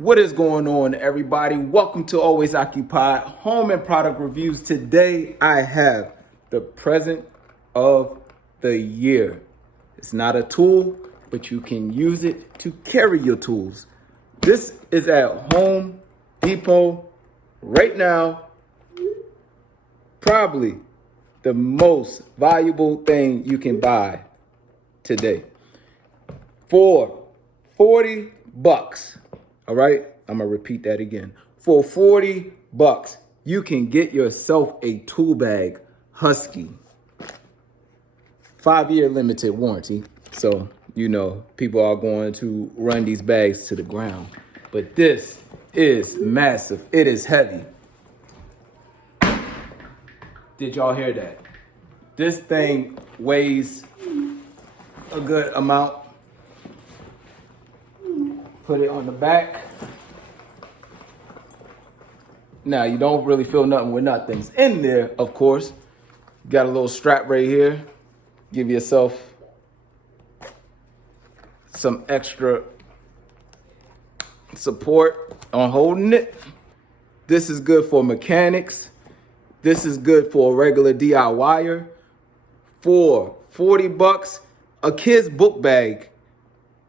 What is going on, everybody? Welcome to Always Occupied Home and Product Reviews. Today, I have the present of the year. It's not a tool, but you can use it to carry your tools. This is at Home Depot right now. Probably the most valuable thing you can buy today. For 40 bucks. All right, I'm gonna repeat that again. For 40 bucks, you can get yourself a tool bag Husky. 5-year limited warranty. So, you know, people are going to run these bags to the ground. But this is massive. It is heavy. Did y'all hear that? This thing weighs a good amount. Put it on the back. Now, you don't really feel nothing with nothing's in there, of course. Got a little strap right here. Give yourself some extra support on holding it. This is good for mechanics. This is good for a regular DIYer. For 40 bucks, a kid's book bag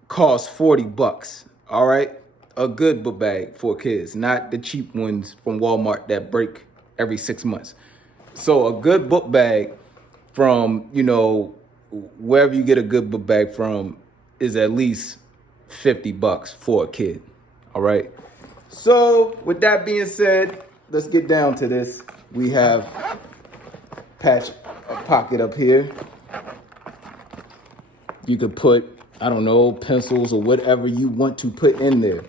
costs 40 bucks. All right, a good book bag for kids, not the cheap ones from Walmart that break every 6 months. So a good book bag from, you know, wherever you get a good book bag from is at least 50 bucks for a kid. All right. So with that being said, let's get down to this. We have a pocket up here. You could put, I don't know, pencils or whatever you want to put in there.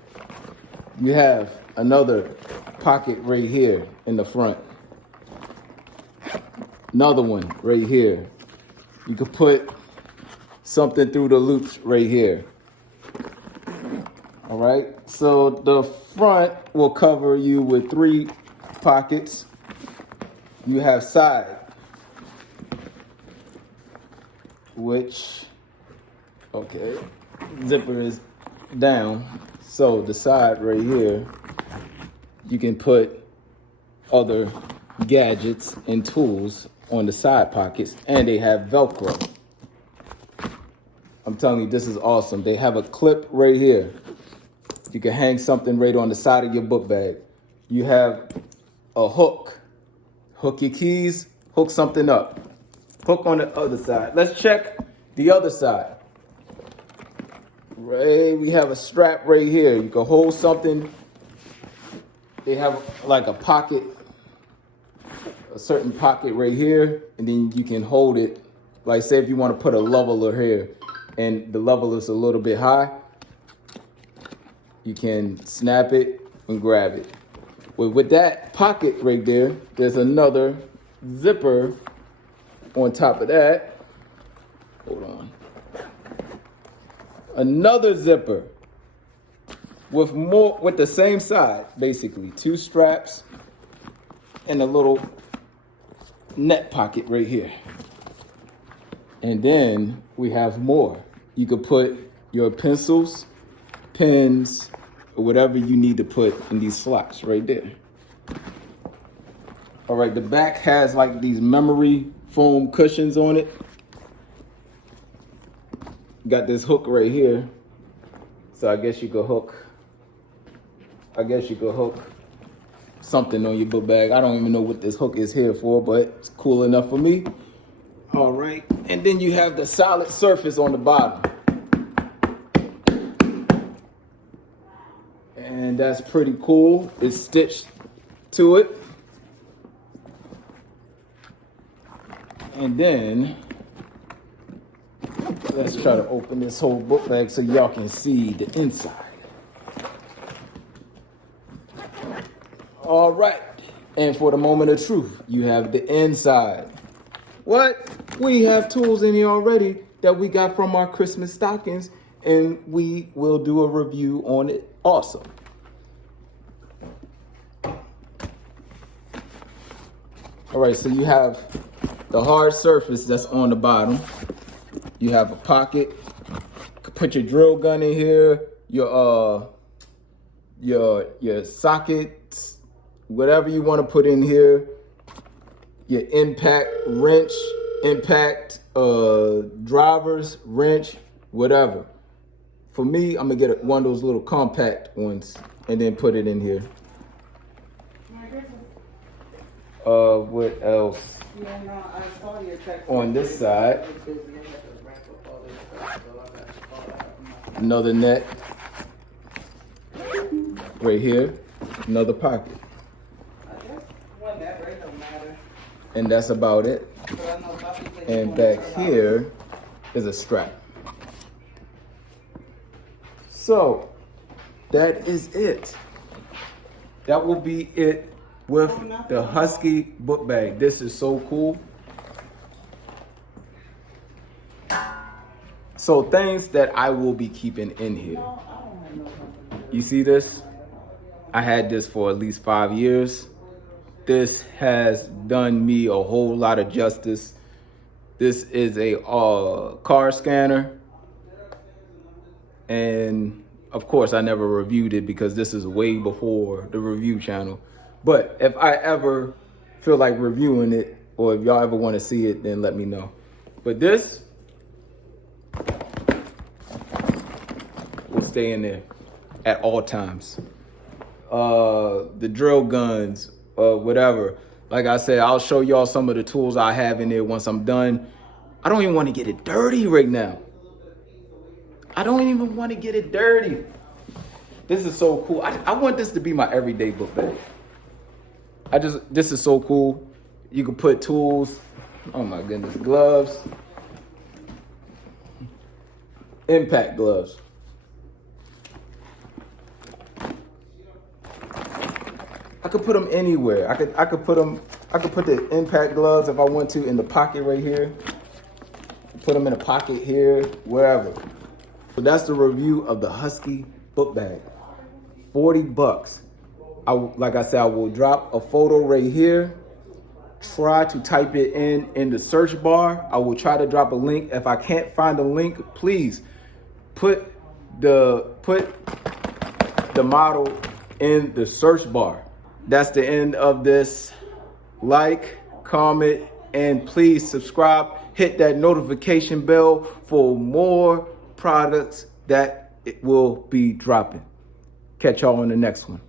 You have another pocket right here in the front. Another one right here. You could put something through the loops right here. All right, so the front will cover you with 3 pockets. You have side, which, okay, zipper is down. So the side right here, you can put other gadgets and tools on the side pockets, and they have Velcro. I'm telling you, this is awesome. They have a clip right here. You can hang something right on the side of your book bag. You have a hook. Hook your keys, hook something up. Hook on the other side. Let's check the other side. Right, we have a strap right here. You can hold something. They have like a pocket, a certain pocket right here, and then you can hold it. Like say if you want to put a leveler here and the level is a little bit high, you can snap it and grab it. With that pocket right there, there's another zipper on top of that. Hold on. Another zipper with the same side, basically 2 straps and a little net pocket right here. And then we have more. You could put your pencils, pens, or whatever you need to put in these slots right there. All right, the back has like these memory foam cushions on it. Got this hook right here. So I guess you could hook something on your book bag. I don't even know what this hook is here for, but it's cool enough for me. All right, and then you have the solid surface on the bottom. And that's pretty cool. It's stitched to it. And then let's try to open this whole book bag so y'all can see the inside. All right. And for the moment of truth, you have the inside. What? We have tools in here already that we got from our Christmas stockings, and we will do a review on it also. All right, so you have the hard surface that's on the bottom. You have a pocket. You could put your drill gun in here, your your sockets, whatever you want to put in here, your impact wrench, impact drivers, wrench, whatever. For me, I'm gonna get one of those little compact ones and then put it in here. What else? On this side, another net right here, another pocket. And that's about it. And back here is a strap. So that is it. That will be it with the Husky book bag. This is so cool. So things that I will be keeping in here. You see this? I had this for at least 5 years. This has done me a whole lot of justice. This is a car scanner. And of course, I never reviewed it because this is way before the review channel. But if I ever feel like reviewing it, or if y'all ever want to see it, then let me know. But this will stay in there at all times. The drill guns, whatever. Like I said, I'll show y'all some of the tools I have in there once I'm done. I don't even want to get it dirty right now. I don't even want to get it dirty. This is so cool. I want this to be my everyday book bag. This is so cool. You can put tools. Oh my goodness, gloves. Impact gloves. I could put them anywhere. I could put the impact gloves if I want to in the pocket right here. Put them in a pocket here, wherever. So that's the review of the Husky book bag. 40 bucks. Like I said, I will drop a photo right here. Try to type it in the search bar. I will try to drop a link. If I can't find a link, please put the model in the search bar. That's the end of this. Like, comment, and please subscribe. Hit that notification bell for more products that it will be dropping. Catch y'all on the next one.